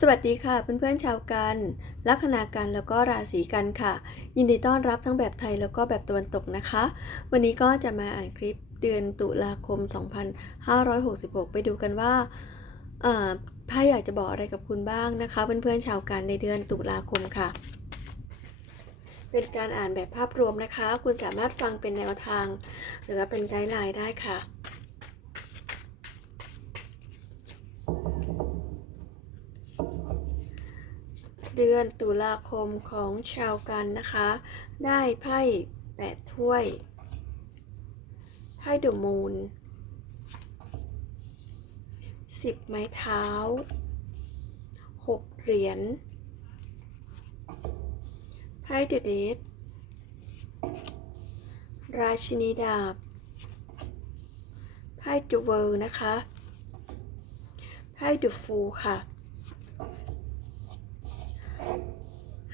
สวัสดีค่ะเพื่อนๆชาวกัน ลัคนากันแล้วก็ราศีกันค่ะ ยินดีต้อนรับทั้งแบบไทยแล้วก็แบบตะวันตกนะคะ วันนี้ก็จะมาอ่านคลิปเดือนตุลาคม 2566 ไปดูกันว่าเอ่อไพ่อยากจะบอกอะไรกับคุณบ้างนะคะเพื่อนๆชาวกันในเดือนตุลาคมค่ะ เป็นการอ่านแบบภาพรวมนะคะ คุณสามารถฟังเป็นแนวทาง หรือว่าเป็นไกด์ไลน์ได้ค่ะ เดือนตุลาคมของชาวกันนะคะ ได้ไพ่แปดถ้วย ไพ่เดอะมูนสิบไม้เท้าหกเหรียญไพ่เดอะเดทราชินีดาบไพ่เดอะเวิร์นะคะไพ่เดอะฟูค่ะ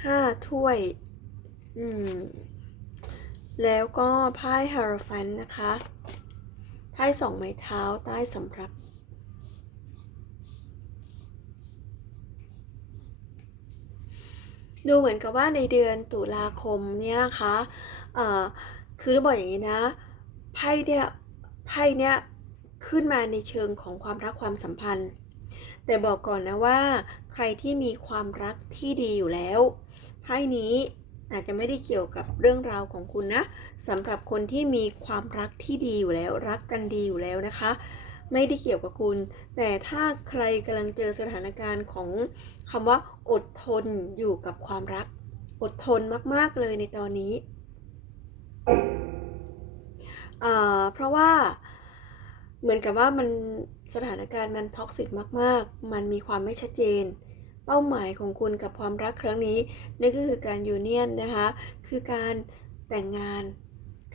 ห้าถ้วย อืม แล้วก็ไพ่ฮาร์ฟันนะคะไพ่สองไม้เท้าใต้สำรับดูเหมือนกับว่าในเดือนตุลาคมเนี่ยนะคะเอ่อคือจะบอกอย่างนี้นะ ไพ่เนี่ย ไพ่เนี่ยขึ้นมาในเชิงของความรักความสัมพันธ์ แต่บอกก่อนนะว่า ใครที่มีความรักที่ดีอยู่แล้ว ไพ่นี้อาจจะไม่ได้เกี่ยวกับเรื่องราวของคุณนะสำหรับคนที่มีความรักที่ดีอยู่แล้ว รักกันดีอยู่แล้วนะคะ ไม่ได้เกี่ยวกับคุณ แต่ถ้าใครกำลังเจอสถานการณ์ของคำว่า อดทนอยู่กับความรัก อดทนมาก ๆ เลยในตอนนี้ เพราะว่าเหมือนกับว่ามันสถานการณ์มันท็อกซิกมาก ๆ มันมีความไม่ชัดเจน เป้าหมายของคุณกับความรักครั้งนี้นั่นก็คือการยูเนียนนะคะ คือการแต่งงาน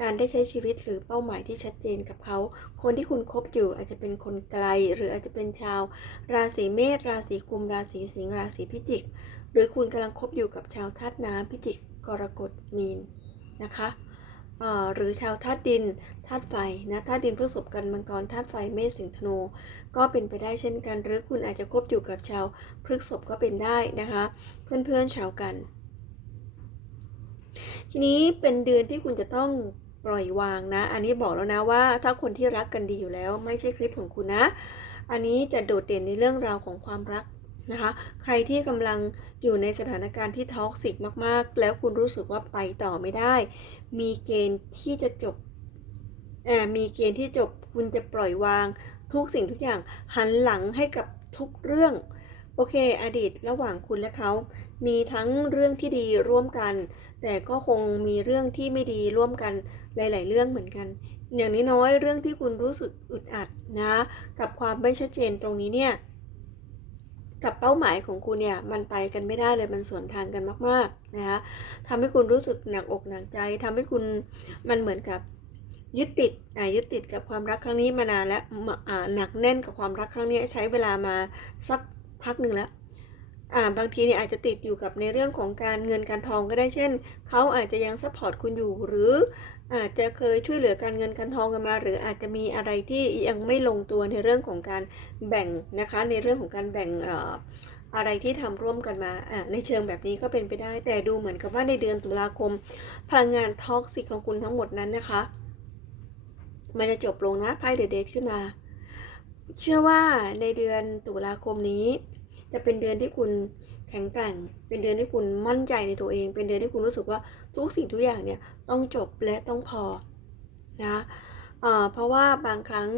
การได้ใช้ชีวิตหรือเป้าหมายที่ชัดเจนกับเขา คนที่คุณคบอยู่อาจจะเป็นคนไกล หรืออาจจะเป็นชาว ราศีเมษราศีกุม ราศีสิงห์ราศีพิจิก หรือคุณกำลังคบอยู่กับชาวธาตุน้ำพิจิกกรกฎมีนนะคะ หรือชาวธาตุดินธาตุไฟนะธาตุดินพฤษภกันมังกรธาตุไฟเมษสิงห์ธนู ก็เป็นไปได้เช่นกัน หรือคุณอาจจะคบอยู่กับชาวพฤษภก็เป็นได้นะคะ เพื่อนๆชาวกัน ทีนี้เป็นเดือนที่คุณจะต้องปล่อยวางนะ อันนี้บอกแล้วนะว่าถ้าคนที่รักกันดีอยู่แล้ว ไม่ใช่คลิปของคุณนะ อันนี้จะโดดเด่นในเรื่องราวของความรัก นะคะ ใครที่กำลังอยู่ในสถานการณ์ที่ท็อกซิกมากๆ แล้วคุณรู้สึกว่าไปต่อไม่ได้ มีเกณฑ์ที่จะจบมีเกณฑ์ที่จบคุณจะปล่อยวาง ทุกสิ่งทุกอย่างหันหลังให้กับทุกเรื่อง โอเค อดีตระหว่างคุณและเขา มีทั้งเรื่องที่ดีร่วมกัน แต่ก็คงมีเรื่องที่ไม่ดีร่วมกันหลาย ๆ เรื่องเหมือนกัน อย่างน้อยๆเรื่องที่คุณรู้สึกอึดอัดนะ กับความไม่ชัดเจนตรงนี้เนี่ย กับเป้าหมายของคุณเนี่ยมันไปกันไม่ได้เลยมันสวนทางกันมากๆนะคะทำให้คุณรู้สึกหนักอกหนักใจทำให้คุณมันเหมือนกับยึดติดอ่ายึดติดกับความรักครั้งนี้มานานและอ่าหนักแน่นกับความรักครั้งนี้ใช้เวลามาสักพักหนึ่งแล้ว บางทีเนี่ยอาจจะติดอยู่กับในเรื่องของการเงินการทองก็ได้เช่นเขาอาจจะยังซัพพอร์ตคุณอยู่ หรืออาจจะเคยช่วยเหลือการเงินการทองกันมา หรืออาจจะมีอะไรที่ยังไม่ลงตัวในเรื่องของการแบ่งนะคะ ในเรื่องของการแบ่งอะไรที่ทำร่วมกันมาในเชิงแบบนี้ก็เป็นไปได้ แต่ดูเหมือนกับว่าในเดือนตุลาคม พลังงานท็อกซิกของคุณทั้งหมดนั้นนะคะ มันจะจบลงนะไพ่เดเดทขึ้นมา เชื่อว่าในเดือนตุลาคมนี้ จะเป็นเดือนที่คุณแข็งแกร่ง เป็นเดือนที่คุณมั่นใจในตัวเอง เป็นเดือนที่คุณรู้สึกว่าทุกสิ่งทุกอย่างเนี่ยต้องจบและต้องพอนะเออเพราะว่าบางครั้ง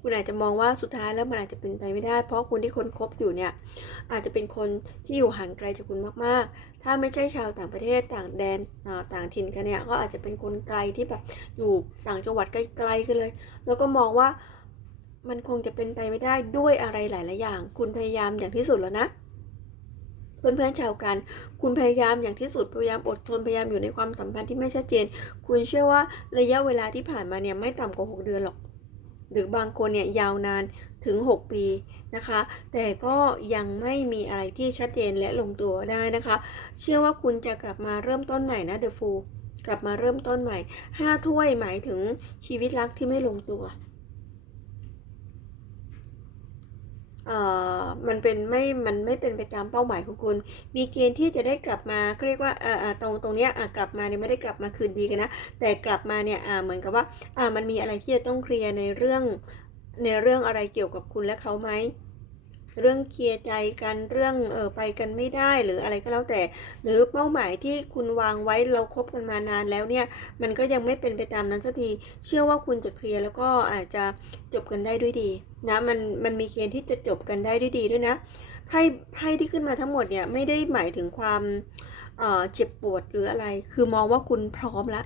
คุณอาจจะมองว่าสุดท้ายแล้วมันอาจจะเป็นไปไม่ได้ เพราะคุณที่คนคบอยู่เนี่ยอาจจะเป็นคนที่อยู่ห่างไกลจากคุณมากๆ ถ้าไม่ใช่ชาวต่างประเทศต่างแดนต่างถิ่นกันเนี่ยก็อาจจะเป็นคนไกลที่แบบอยู่ต่างจังหวัดไกลๆกันเลย แล้วก็มองว่า มันคงจะเป็นไปไม่ได้ด้วยอะไรหลาย ๆ อย่าง คุณพยายามอย่างที่สุดแล้วนะ เพื่อนๆชาวกัน คุณพยายามอย่างที่สุด พยายามอดทน พยายามอยู่ในความสัมพันธ์ที่ไม่ชัดเจน คุณเชื่อว่าระยะเวลาที่ผ่านมาเนี่ยไม่ต่ำกว่า 6 เดือนหรอก หรือบางคนเนี่ยยาวนานถึง 6 ปีนะคะ แต่ก็ยังไม่มีอะไรที่ชัดเจนและลงตัวได้นะคะ เชื่อว่าคุณจะกลับมาเริ่มต้นใหม่นะเดอะฟูกลับมาเริ่มต้นใหม่ 5 ถ้วยหมายถึงชีวิตรักที่ไม่ลงตัว เอ่อ มันเป็นไม่ มันไม่เป็นไปตามเป้าหมายของคุณ มีเกณฑ์ที่จะได้กลับมาเขาเรียกว่าอ่อเอ่อตรงตรงเนี้ยกลับมาเนี่ยไม่ได้กลับมาคืนดีกันนะ แต่กลับมาเนี่ยเหมือนกับว่าอ่ามันมีอะไรที่จะต้องเคลียร์ในเรื่องในเรื่องอะไรเกี่ยวกับคุณและเขาไหม เรื่องเคลียร์ใจกันเรื่องเออไปกันไม่ได้หรืออะไรก็แล้วแต่ หรือเป้าหมายที่คุณวางไว้เราคบกันมานานแล้วเนี่ย มันก็ยังไม่เป็นไปตามนั้นสักที เชื่อว่าคุณจะเคลียร์แล้วก็อาจจะจบกันได้ด้วยดี นะมันมันมีเกณฑ์ที่จะจบกันได้ด้วยดีด้วยนะไพ่ไพ่ที่ขึ้นมาทั้งหมดเนี่ยไม่ได้หมายถึงความเเจ็บปวดหรืออะไร คือมองว่าคุณพร้อมแล้ว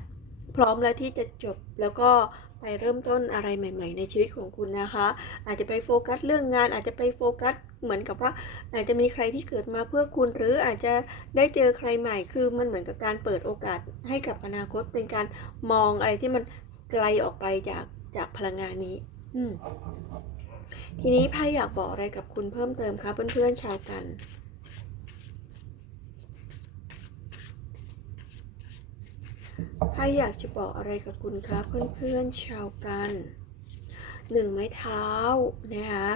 พร้อมแล้วที่จะจบแล้วก็ไปเริ่มต้นอะไรใหม่ ๆ ในชีวิตของคุณนะคะ อาจจะไปโฟกัสเรื่องงาน อาจจะไปโฟกัสเหมือนกับว่า อาจจะมีใครที่เกิดมาเพื่อคุณ หรืออาจจะได้เจอใครใหม่ คือมันเหมือนกับการเปิดโอกาสให้กับอนาคตเป็นการมองอะไรที่มันไกลออกไปจากจากพลังงานนี้ อืม ทีนี้ไพ่อยากบอกอะไรกับคุณเพิ่มเติมคะเพื่อนๆชาวกัน ไพ่อยากจะบอกอะไรกับคุณคะเพื่อนๆชาวกันหนึ่งไม้เท้านะคะ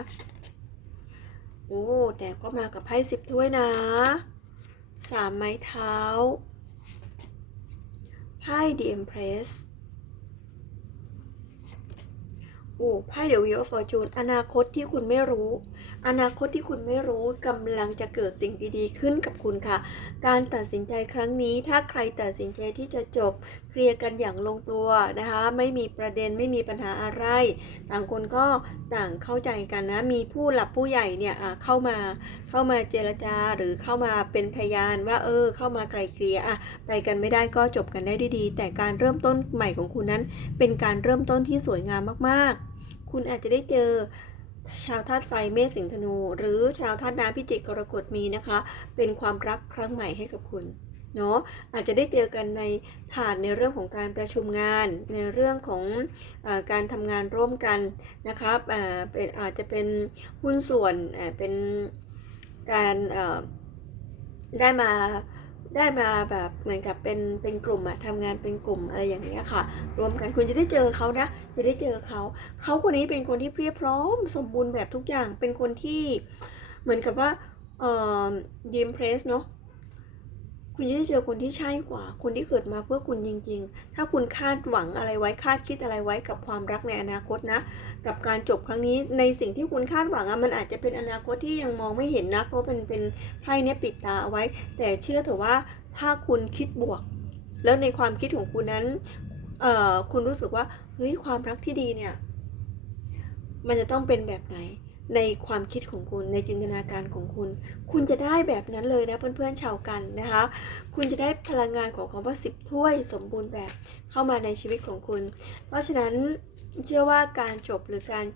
โอ้แต่ก็มากับไพ่สิบถ้วยนะสามไม้เท้าไพ่ The Empress โอ้ไพ่ The Wheel of Fortune อนาคตที่คุณไม่รู้ อนาคตที่คุณไม่รู้กำลังจะเกิดสิ่งดีๆ ขึ้นกับคุณค่ะ การตัดสินใจครั้งนี้ ถ้าใครตัดสินใจที่จะจบเคลียร์กันอย่างลงตัวนะคะ ไม่มีประเด็นไม่มีปัญหาอะไร ต่างคนก็ต่างเข้าใจกันนะ มีผู้หลับผู้ใหญ่เนี่ยเข้ามาเข้ามาเจรจาหรือเข้ามาเป็นพยานว่าเออ เข้ามาไกลเกลี่ยอะไปกันไม่ได้ก็จบกันได้ด้วยดี แต่การเริ่มต้นใหม่ของคุณนั้น เป็นการเริ่มต้นที่สวยงามมากๆ คุณอาจจะได้เจอชาวธาตุไฟเมษสิงห์ธนู หรือชาวธาตุน้ำพิจิกกรกฎมีนะคะ เป็นความรักครั้งใหม่ให้กับคุณเนาะอาจจะได้เจอกันในผ่านในเรื่องของการประชุมงาน ในเรื่องของอการทำงานร่วมกันนะครับอ่าเป็นอาจจะเป็นหุ้นส่วนเป็นการได้มา ได้มาแบบเหมือนกับเป็นเป็นกลุ่มอะทำงานเป็นกลุ่มอะไรอย่างเงี้ยค่ะ รวมกันคุณจะได้เจอเขานะ จะได้เจอเขา เขาคนนี้เป็นคนที่เพียบพร้อม สมบูรณ์แบบทุกอย่างเป็นคนที่เหมือนกับว่าเอ่อยิมเพรสเนาะ คุณจะได้เจอคนที่ใช่กว่า คนที่เกิดมาเพื่อคุณจริง ๆ ถ้าคุณคาดหวังอะไรไว้คาดคิดอะไรไว้กับความรักในอนาคตนะ กับการจบครั้งนี้ในสิ่งที่คุณคาดหวังอะมันอาจจะเป็นอนาคตที่ยังมองไม่เห็นนะเพราะเป็นเป็นไพ่เนี้ยปิดตาเอาไว้ แต่เชื่อเถอะว่าถ้าคุณคิดบวก แล้วในความคิดของคุณนั้นเอ่อคุณรู้สึกว่าเฮ้ยความรักที่ดีเนี่ย มันจะต้องเป็นแบบไหน ในความคิดของคุณในจินตนาการของคุณ คุณจะได้แบบนั้นเลยนะเพื่อนๆชาวกันนะคะ คุณจะได้พลังงานของคำว่าสิบถ้วยสมบูรณ์แบบเข้ามาในชีวิตของคุณ เพราะฉะนั้นเชื่อว่าการจบหรือการ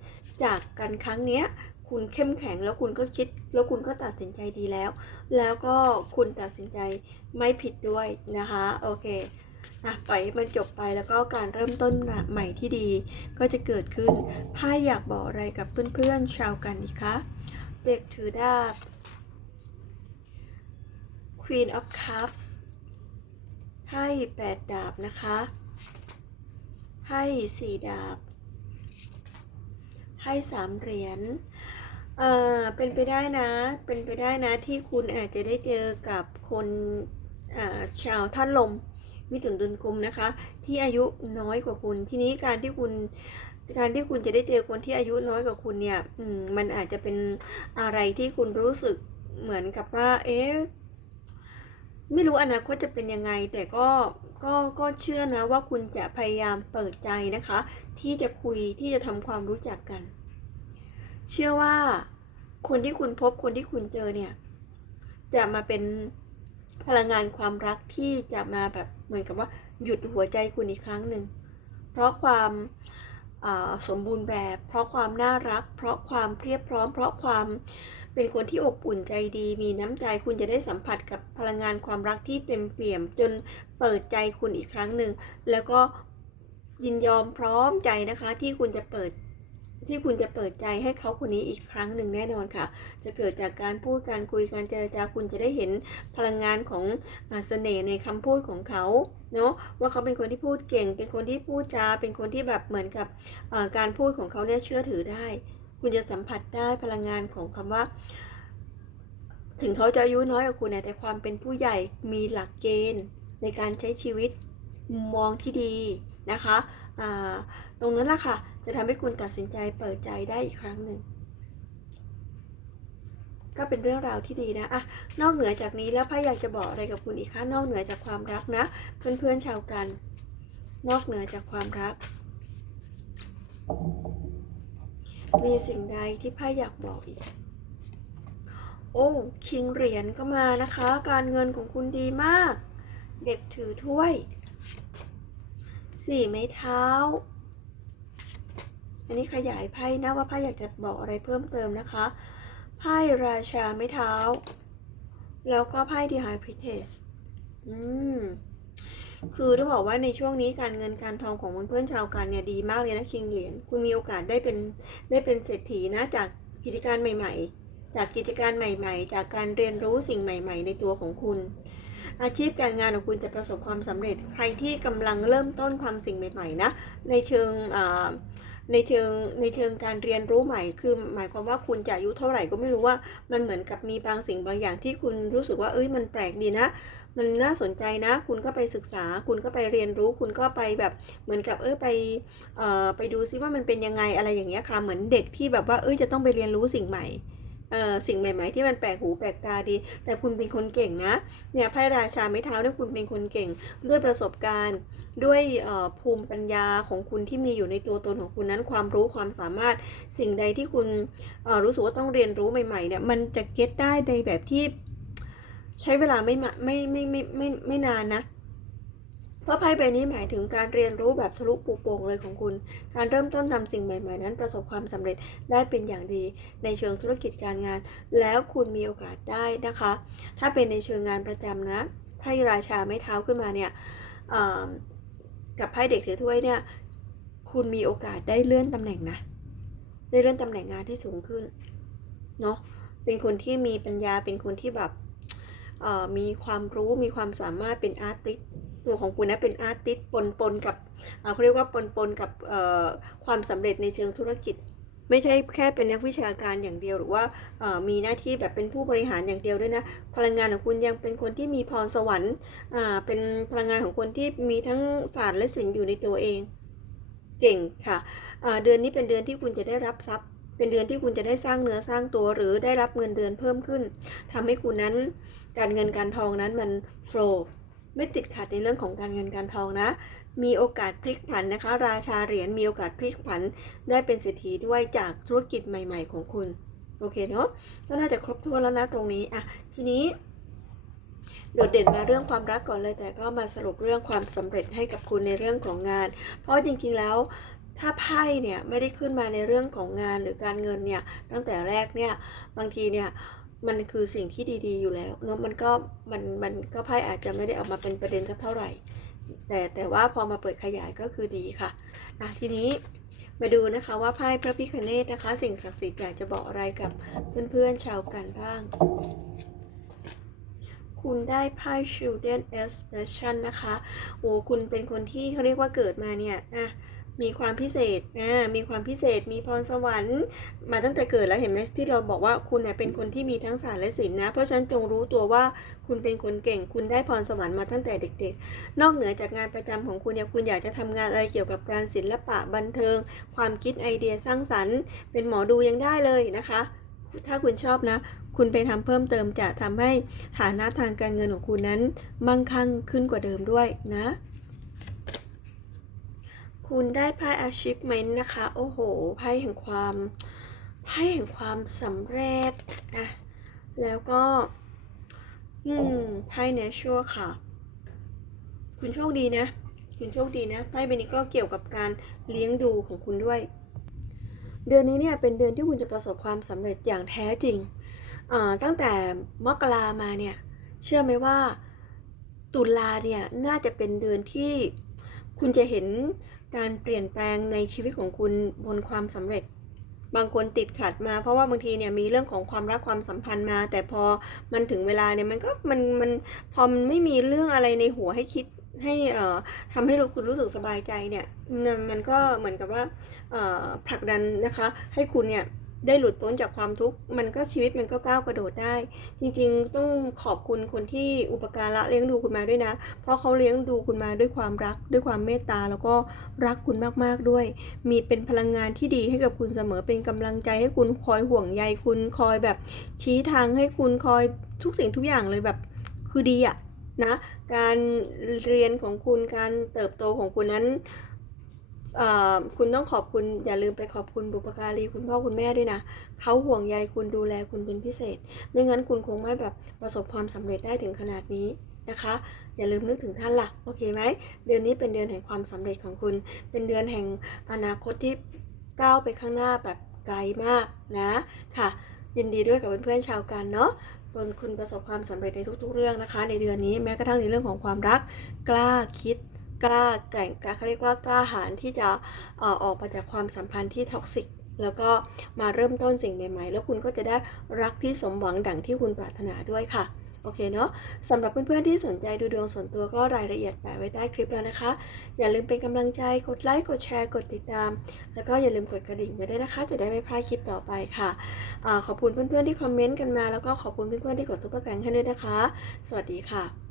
จากกันครั้งเนี้ยคุณเข้มแข็งแล้วคุณก็คิด แล้วคุณก็ตัดสินใจดีแล้ว แล้วก็คุณตัดสินใจไม่ผิดด้วยนะคะ โอเค อะปล่อยให้มันจบไปแล้วก็การเริ่มต้นใหม่ที่ดี ก็จะเกิดขึ้นไพ่อยากบอกอะไรกับเพื่อนๆชาวกันอีคะเด็กถือดาบ Queen of Cups ไพ่แปดดาบนะคะไพ่สี่ดาบไพ่สามเหรียญเอ่อเป็นไปได้นะ เป็นไปได้นะที่คุณอาจจะได้เจอกับคนอ่าชาวท่านลม มิถุนตุลกุมนะคะ ที่อายุน้อยกว่าคุณ ทีนี้การที่คุณการที่คุณจะได้เจอคนที่อายุน้อยกว่าคุณเนี่ยอืมมันอาจจะเป็นอะไรที่คุณรู้สึกเหมือนกับว่า เอ๊ะไม่รู้อนาคตจะเป็นยังไง แต่ก็ก็ก็เชื่อนะว่าคุณจะพยายามเปิดใจนะคะ ที่จะคุยที่จะทำความรู้จักกัน เชื่อว่าคนที่คุณพบคนที่คุณเจอเนี่ย จะมาเป็น พลังงานความรักที่จะมาแบบเหมือนกับว่าหยุดหัวใจคุณอีกครั้งหนึ่ง เพราะความสมบูรณ์แบบ เพราะความน่ารัก เพราะความเพียบพร้อม เพราะความเป็นคนที่อบอุ่นใจดี มีน้ำใจคุณจะได้สัมผัสกับพลังงานความรักที่เต็มเปี่ยม จนเปิดใจคุณอีกครั้งหนึ่ง แล้วก็ยินยอมพร้อมใจนะคะที่คุณจะเปิด ที่คุณจะเปิดใจให้เขาคนนี้อีกครั้งหนึ่งแน่นอนค่ะ จะเกิดจากการพูดการคุยการเจรจาคุณจะได้เห็นพลังงานของอาเสน่ห์ในคำพูดของเขาเนาะว่าเขาเป็นคนที่พูดเก่ง เป็นคนที่พูดจา เป็นคนที่แบบเหมือนกับการพูดของเขาเนี่ยเชื่อถือได้ คุณจะสัมผัสได้พลังงานของคำว่า ถึงเขาจะอายุน้อยกว่าคุณเนี่ยแต่ความเป็นผู้ใหญ่มีหลักเกณฑ์ในการใช้ชีวิตมุมมองที่ดีนะคะ รงนั้นแหละค่ะ จะทำให้คุณตัดสินใจเปิดใจได้อีกครั้งหนึ่ง ก็เป็นเรื่องราวที่ดีนะอะนอกเหนือจากนี้แล้วพ่ออยากจะบอกอะไรกับคุณอีกคะนอกเหนือจากความรักนะ เพื่อนๆชาวกัน นอกเหนือจากความรัก มีสิ่งใดที่พ่ออยากบอกอีกโอ้คิงเหรียญก็มานะคะ การเงินของคุณดีมาก เด็กถือถ้วย สี่ไม้เท้า อันนี้ขยายไพ่นะว่าไพ่อยากจะบอกอะไรเพิ่มเติมนะคะ ไพ่ราชาไม้เท้า แล้วก็ไพ่ดีไฮพริเทสอืมคือต้องบอกว่าในช่วงนี้การเงินการทองของเพื่อนๆชาวกันเนี่ยดีมากเลยนะคิงเหรียญคุณมีโอกาสได้เป็นได้เป็นเศรษฐีนะจากกิจการใหม่ ๆ จากกิจการใหม่ ๆ จากการเรียนรู้สิ่งใหม่ ๆ ในตัวของคุณ อาชีพการงานของคุณจะประสบความสำเร็จใครที่กำลังเริ่มต้นทำสิ่งใหม่ ๆ นะ ในเชิงอ่า ในเชิงในเชิงการเรียนรู้ใหม่คือ หมายความว่าคุณจะอายุเท่าไหร่ก็ไม่รู้ว่ามันเหมือนกับมีบางสิ่งบางอย่างที่คุณรู้สึกว่าเอ้ยมันแปลกดีนะ มันน่าสนใจนะ คุณก็ไปศึกษา คุณก็ไปเรียนรู้ คุณก็ไปแบบเหมือนกับเออไปเอ่อไปดูซิว่ามันเป็นยังไงอะไรอย่างเงี้ยค่ะเหมือนเด็กที่แบบว่าเอ้ยจะต้องไปเรียนรู้สิ่งใหม่ สิ่งใหม่ๆ ที่มันแปลกหูแปลกตาดี แต่คุณเป็นคนเก่งนะเนี่ยไพ่ราชาไม้เท้าเนี่ยคุณเป็นคนเก่งด้วยประสบการณ์ด้วยภูมิปัญญาของคุณที่มีอยู่ในตัวตนของคุณนั้นความรู้ความสามารถสิ่งใดที่คุณรู้สึกว่าต้องเรียนรู้ใหม่ๆเนี่ยมันจะเก็ตได้ในแบบที่ใช้เวลาไม่ไม่ไม่ไม่ไม่ไม่นานนะ เพราะไพ่ใบนี้หมายถึงการเรียนรู้แบบทะลุปูโป่งเลยของคุณ การเริ่มต้นทำสิ่งใหม่ๆ นั้นประสบความสำเร็จได้เป็นอย่างดี ในเชิงธุรกิจการงาน แล้วคุณมีโอกาสได้นะคะ ถ้าเป็นในเชิงงานประจำนะไพ่ราชาไม่เท้าขึ้นมาเนี่ยกับไพ่เด็กถือถ้วยเนี่ยคุณมีโอกาสได้เลื่อนตำแหน่งนะได้เลื่อนตำแหน่งงานที่สูงขึ้นเนาะเป็นคนที่มีปัญญาเป็นคนที่แบบมีความรู้มีความสามารถเป็นอาร์ติส ตัวของคุณนะเป็นอาร์ติสปนปนกับเขาเรียกว่าปนปนกับความสำเร็จในเชิงธุรกิจ ไม่ใช่แค่เป็นนักวิชาการอย่างเดียว หรือว่ามีหน้าที่แบบเป็นผู้บริหารอย่างเดียวด้วยนะ พลังงานของคุณยังเป็นคนที่มีพรสวรรค์เป็นพลังงานของคนที่มีทั้งศาสตร์และศิลป์อยู่ในตัวเองเก่งค่ะเดือนนี้เป็นเดือนที่คุณจะได้รับทรัพย์ เป็นเดือนที่คุณจะได้สร้างเนื้อสร้างตัว หรือได้รับเงินเดือนเพิ่มขึ้นทำให้คุณนั้นการเงินการทองนั้นมันโฟล์ ไม่ติดขัดในเรื่องของการเงินการทองนะ มีโอกาสพลิกผันนะคะ ราชาเหรียญมีโอกาสพลิกผัน ได้เป็นเศรษฐีด้วยจากธุรกิจใหม่ ๆ ของคุณโอเคเนาะก็น่าจะครบถ้วนแล้วนะตรงนี้อะทีนี้โดดเด่นมาเรื่องความรักก่อนเลยแต่ก็มาสรุปเรื่องความสำเร็จให้กับคุณในเรื่องของงาน เพราะจริงๆแล้วถ้าไพ่เนี่ยไม่ได้ขึ้นมาในเรื่องของงานหรือการเงินเนี่ยตั้งแต่แรกเนี่ยบางทีเนี่ย มันคือสิ่งที่ดีๆอยู่แล้วเนาะมันก็มันมันก็ไพ่อาจจะไม่ได้เออกมาเป็นประเด็นสักเท่าไหร่ แต่แต่ว่าพอมาเปิดขยายก็คือดีค่ะอะทีนี้มาดูนะคะว่าไพ่พระพิคเนตนะคะ สิ่งศักดิ์สิทธิ์อยากจะบอกอะไรกับเพื่อนๆชาวกันบ้าง คุณได้ไพ่ Children Expression นะคะโอ้คุณเป็นคนที่เขาเรียกว่าเกิดมาเนี่ยอะ มีความพิเศษอ่ามีความพิเศษ มีพรสวรรค์ มาตั้งแต่เกิดแล้วเห็นไหมที่เราบอกว่าคุณเนี่ยเป็นคนที่มีทั้งศาสตร์และศิลป์นะ เพราะฉะนั้นจงรู้ตัวว่าคุณเป็นคนเก่ง คุณได้พรสวรรค์มาตั้งแต่เด็ก ๆ นอกเหนือจากงานประจำของคุณเนี่ย คุณอยากจะทำงานอะไรเกี่ยวกับการศิลปะบันเทิง ความคิดไอเดียสร้างสรรค์ เป็นหมอดูยังได้เลยนะคะ ถ้าคุณชอบนะคุณไปทำเพิ่มเติมจะทำให้ฐานะทางการเงินของคุณนั้นมั่งคั่งขึ้นกว่าเดิมด้วยนะ คุณได้ไพ่ achievement นะคะ โอ้โห ไพ่แห่งความ ไพ่แห่งความสำเร็จอะแล้วก็ อืม ไพ่ nature ค่ะ คุณโชคดีนะ คุณโชคดีนะ ไพ่ใบนี้ก็เกี่ยวกับการเลี้ยงดูของคุณด้วย เดือนนี้เนี่ยเป็นเดือนที่คุณจะประสบความสำเร็จอย่างแท้จริง อ่า ตั้งแต่มกรามาเนี่ย เชื่อไหมว่า ตุลาเนี่ย น่าจะเป็นเดือนที่คุณจะเห็น การเปลี่ยนแปลงในชีวิตของคุณบนความสำเร็จ บางคนติดขัดมา เพราะว่าบางทีเนี่ยมีเรื่องของความรักความสัมพันธ์มา แต่พอมันถึงเวลาเนี่ยมันก็มันมันพอมันไม่มีเรื่องอะไรในหัวให้คิดให้เอ่อทำให้คุณรู้สึกสบายใจเนี่ยมันมันก็เหมือนกับว่าเอ่อผลักดันนะคะ ให้คุณเนี่ย ได้หลุดพ้นจากความทุกข์มันก็ชีวิตมันก็ก้าวกระโดดได้ จริงๆ ต้องขอบคุณคนที่อุปการะเลี้ยงดูคุณมาด้วยนะ เพราะเขาเลี้ยงดูคุณมาด้วยความรัก ด้วยความเมตตาแล้วก็รักคุณมากๆด้วย มีเป็นพลังงานที่ดีให้กับคุณเสมอเป็นกำลังใจให้คุณคอยห่วงใยคุณคอยแบบชี้ทางให้คุณคอยทุกสิ่งทุกอย่างเลยแบบคือดีอะนะ การเรียนของคุณการเติบโตของคุณนั้น คุณต้องขอบคุณอย่าลืมไปขอบคุณบุปการีคุณพ่อคุณแม่ด้วยนะเขาห่วงใยคุณดูแลคุณเป็นพิเศษไม่งั้นคุณคงไม่แบบประสบความสำเร็จได้ถึงขนาดนี้นะคะ อย่าลืมนึกถึงท่านล่ะโอเคไหมเดือนนี้เป็นเดือนแห่งความสำเร็จของคุณ เป็นเดือนแห่งอนาคตที่ก้าวไปข้างหน้าแบบไกลมากนะค่ะ ยินดีด้วยกับเพื่อนๆชาวกันเนาะตนคุณประสบความสำเร็จในทุกๆเรื่องนะคะ ในเดือนนี้แม้กระทั่งในเรื่องของความรักกล้าคิด กล้าแกร่งกล้าเขาเรียกว่ากล้าหาญที่จะเอ่อออกมาจากความสัมพันธ์ที่ท็อกซิกแล้วก็มาเริ่มต้นสิ่งใหม่ ๆ แล้วคุณก็จะได้รักที่สมหวังดังที่คุณปรารถนาด้วยค่ะ โอเคเนาะสำหรับเพื่อนๆที่สนใจดูดวงส่วนตัวก็รายละเอียดแปะไว้ใต้คลิปแล้วนะคะ อย่าลืมเป็นกำลังใจกดไลค์กดแชร์กดติดตาม แล้วก็อย่าลืมกดกระดิ่งไว้ด้วยนะคะ จะได้ไม่พลาดคลิปต่อไปค่ะอขอบคุณเพื่อนๆที่คอมเมนต์กันมาแล้วก็ขอบคุณเพื่อนๆที่กดซุปเปอร์แตงให้ด้วยนะคะ สวัสดีค่ะ